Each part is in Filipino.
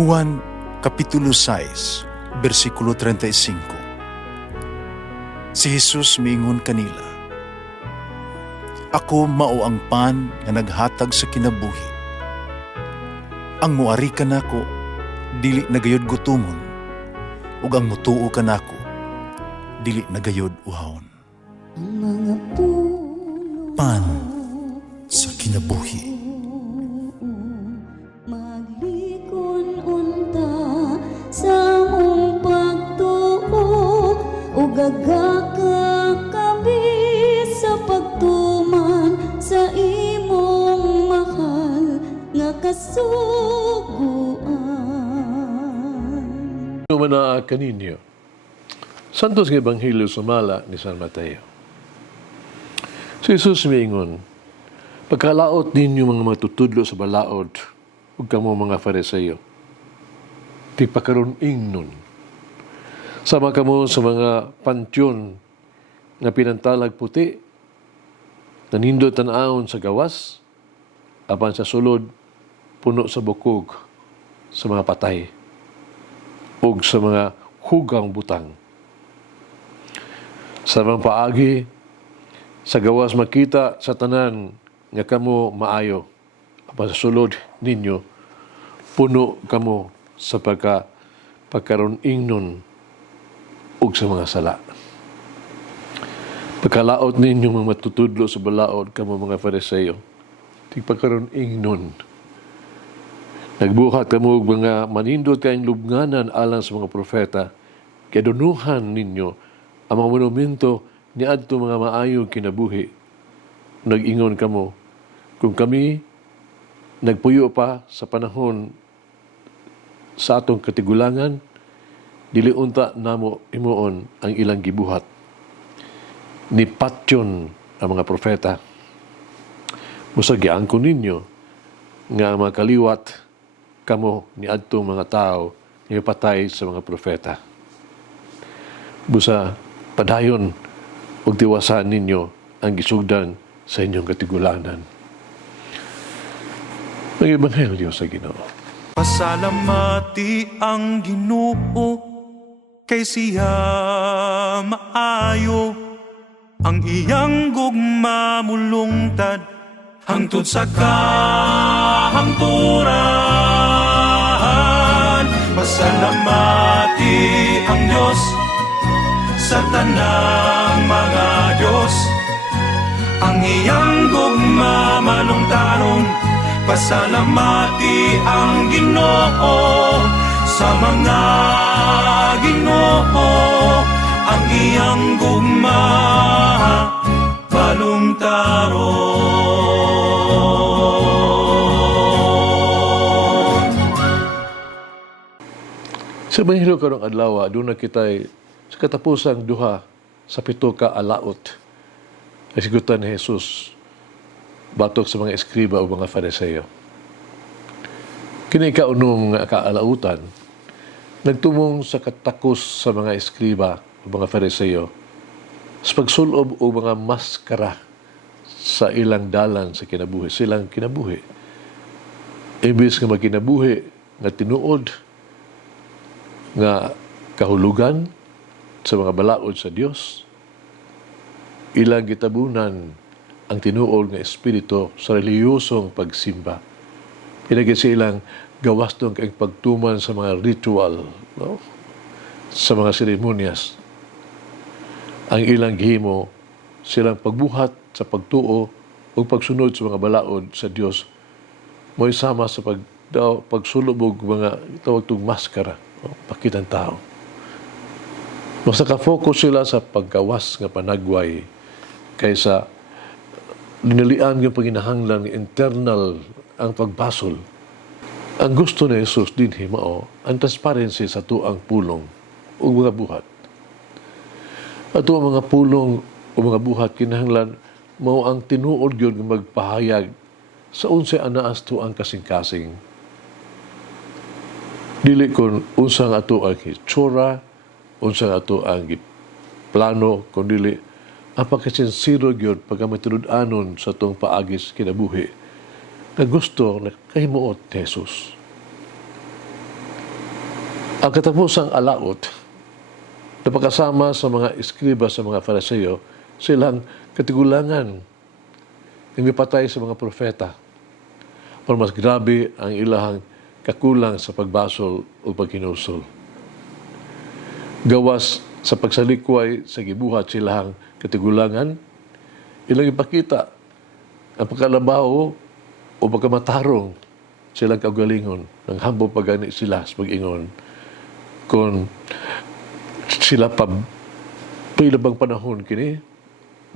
Juan Kapitulo 6, versikulo 35. Si Jesus miingon kanila, "Ako mao ang pan nga naghatag sa kinabuhi. Ang muari kanako dili nagayod gutomon, ug ang mutuo kanako dili nagayod uhawon." Pan sa kinabuhi. Maglikon unta sa mong pagtuo o gagaka kami sa pagtuman sa imong mahal nga kasuguan. Manaa kaninyo. Santos nga Ebanghelyo sumala ni San Mateo. Si Jesus miingon, "Pagkalaot ninyo mga matutudlo sa balaod, ug kamo mga Fariseo, di pakaron ingnon. Sama kamo sa mga pantyon nga pinantalag puti, nanindot tan-awon sa gawas, apan sa sulod, puno sa bukog, sa mga patay, ug sa mga hugang butang. Sa mga paagi, sa gawas makita sa tanan nga kamo maayo, apan sa sulod ninyo, puno kamo sa pagkaroon ingnon ug sa mga sala. Pagkalaot ninyo mga matutudlo sa balaod kamo mga Fariseo, di pagkaroon ingnon. Nagbuhat kamo og mga manindot kayong lubnganan alang sa mga propeta, kaya dunuhan ninyo ang mga monumento ni adto mga maayong kinabuhi. Nag-ingon kamo, kung kami nagpuyo pa sa panahon sa atong katigulangan, dili unta namo imuon ang ilang gibuhat. Ni patyon ang mga propeta. Musagyaan ko ninyo nga mga kaliwat kamo ni adtong mga tao nga patay sa mga propeta. Busa padayon ug tiwasan ninyo ang gisugdan sa inyong katigulanan." Ang Ebanghelyo sa Ginoo. Pasalamati ang Ginoo kay siya maayo, ang iyang gugma mulungtad hangtod sa kahangturan. Pasalamati ang Diyos sa tanang mga Diyos, ang iyang gugma malungtaron. Pasalamati ang Ginoo sa mga Ginoo, ang iyang gugma malungtaron. Sa Ebanghelyo karong adlaw, doon na kita'y sa katapusang duha sa 7 ka alaot. Nasigutan ni Jesus batok sa mga eskriba o mga Fariseo. Kini kaunong nga kaalautan, nagtumong sa katakos sa mga eskriba o mga Fariseo sa pagsulob o mga maskara sa ilang dalan sa kinabuhi, silang kinabuhi. Imbis nga magkinabuhi nga tinuod nga kahulugan sa mga balaod sa Dios, ilang gitabunan ang tinuod nga espiritu sa reliyosong pagsimba. Pinagin silang gawastong kang pagtuman sa mga ritual, no? Sa mga seremonyas. Ang ilang gihimo, silang pagbuhat sa pagtuo o pagsunod sa mga balaod sa Dios, mo'y sama sa pagsulubog mga tawag tong maskara, no? Pakitang tao. Mas nakafocus sila sa paggawas nga panagway kaysa linalian yung paginahanglan ng internal ang pagbasol. Ang gusto ni Jesus din himao ang transparency sa tuang pulong o mga buhat. At ang mga pulong o mga buhat kinahanglan mao ang tinuod yun magpahayag sa unsay anaas tuang kasing-kasing. Dili kon unsang ato ang hitsura, unsang ato ang plano, kundi ang pagkasinsiro yun pagkamatinud-anon sa itong paagis kinabuhi na gusto na kahimuot ni Jesus. Ang katapusang alaot, napakasama sa mga iskriba sa mga Fariseo, silang katigulangan ng mipatay sa mga propeta. O mas grabe ang ilahang kakulang sa pagbasol o pagkinusol. Gawas sa pagsalikway sa gibuhat silang katigulangan, ilang ipakita ang pagkalabaho o pagkamatarong silang kaugalingon ng humble pagani sila sa pag-ingon kung sila pa pailabang panahon kini,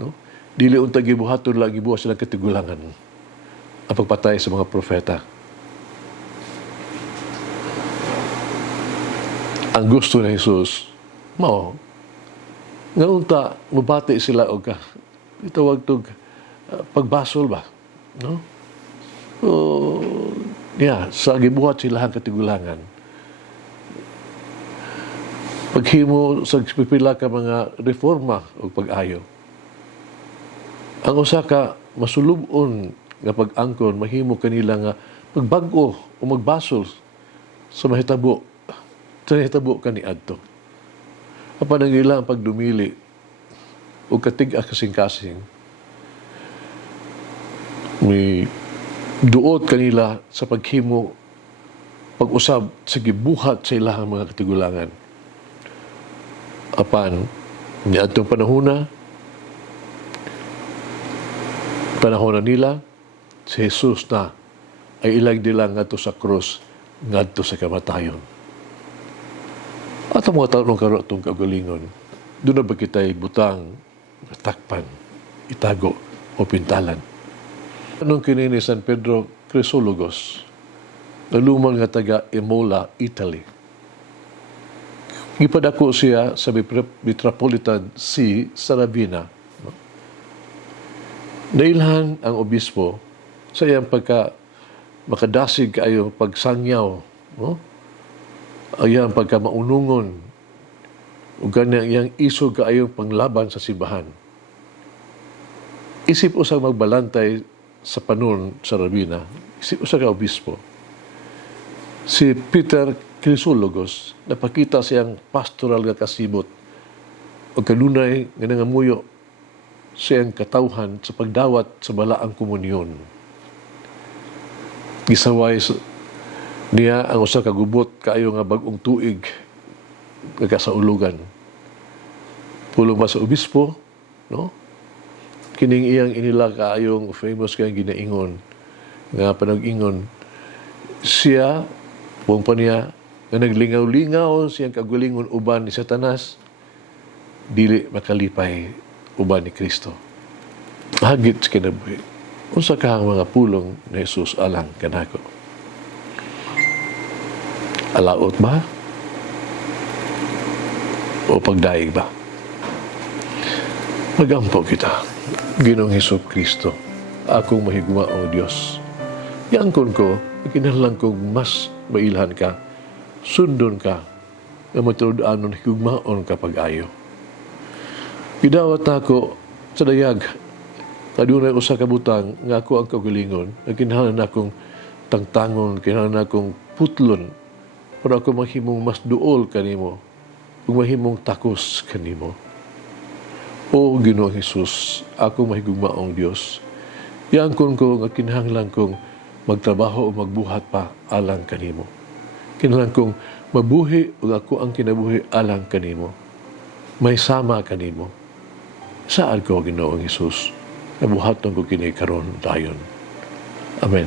no? Dili unta gibuhaton lang gibuhat silang katigulangan ang pagpatay sa mga propeta. Ang gusto ni Jesus mao nga unta mabati sila og itawag tog pagbasol ba, no? So, sa gibuhat sila ang katigulangan. Paghimo sa pipila ka mga reforma o pag-ayo. Ang usa ka masulubon nga pag-angkon mahimo kanila nga magbag-o o magbasol sa mahitabo kaniadto. Apan ang ilang pagdumili o katig-a kasing-kasing may duot kanila sa paghimo pag-usab sa gibuhat sa ilahang mga katigulangan. Apan ni atong panahon nila si Jesus na ay ilag nila ngadto sa krus, ngadto sa kamatayon. At ang mga taong karo itong kagalingon, doon na ba kita'y butang, takpan, itago o pintalan? Anong kinini San Pedro Chrysologus, na lumang nga taga Imola, Italy. Ipadako siya sa Metropolitan See sa Ravenna. No? Nailhan ang obispo sa iyang makadasig kayong pagsangyaw, no? Ayang pagkamaunungon o ganyang iyang isog kaayong panglaban sa simbahan. Isip usang magbalantay sa panon sa Ravenna, isip usang ka obispo. Si Peter Chrysologus, napakita siyang pastoral nga kasibot o kanunay nga nangamuyo siyang katawhan sa pagdawat sa balaang komunyon. Gisaway niya ang usa ka gubot kaayo nga bag-ong tuig nga kasaulugan. Pulong pa sa obispo, no? Kining iyang inila kaayong famous kang ginaingon nga panag-ingon siya buong pa niya nga naglingaw-lingaw siyang kagalingon uban ni Satanas, dili makalipay uban ni Kristo. Hagit sa kinabuhi. Unsa ka ang mga pulong ni Jesus alang kanako? Alaot ba? O pagdaig ba? Magampo kita, Ginoong Hesus Kristo, akong mahiguma o Diyos. Yangkon ko, kinahanglan kong mas mailhan ka, sundon ka, nga matulad-anon higugmaon ka pag-ayo. Gidawat ako sa dayag, kadunay usa ka butang nga ako ang kagalingon, na kinahanglan akong tangtangon, kinahanglan akong putlon, para ako mahimong mas duol kanimo, ug mahimong takos kanimo. O Ginoong Hesus, ako mahigugmaong Dios. Yangkon ko nga kinahanglan kong magtrabaho o magbuhat pa alang kanimo. Kinahanglan kong mabuhi ug ako ang kinabuhi alang kanimo. May sama kanimo. Saan ko, Ginoong Hesus? Nabuhaton ko kini karon dayon. Amen.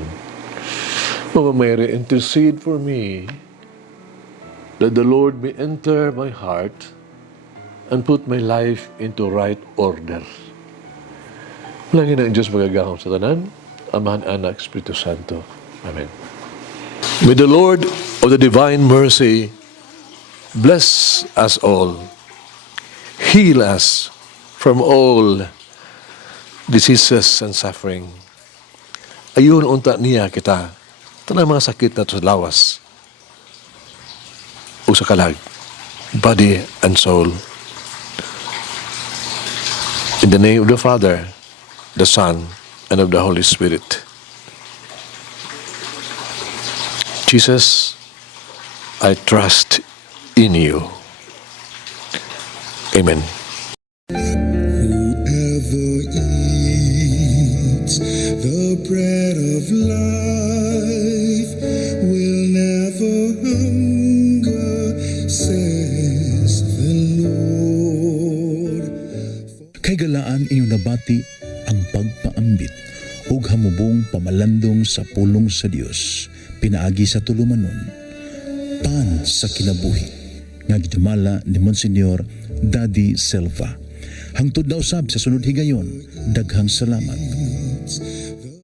Mama Mary, intercede for me that the Lord may enter my heart and put my life into right order. Langin ang Diyos magagahong sa tanan, Amahan, Anak, Espiritu Santo. Amen. May the Lord of the divine mercy bless us all, heal us from all diseases and suffering. Ayun unta niya kita, tanang mga sakit na sa lawas o sa kalag, body and soul. In the name of the Father, the Son, and of the Holy Spirit. Jesus, I trust in you. Amen. Whoever eats the bread of life will never hunger, says the Lord. Kay galaan inyo nabati ang pagpaambit ug hamubong pamalandong sa pulong sa Dios pinaagi sa tulumanon pan sa kinabuhi nga gidumala ni Monsignor Daddy Silva. Hangtod na usab sa sunod higayon, daghang salamat.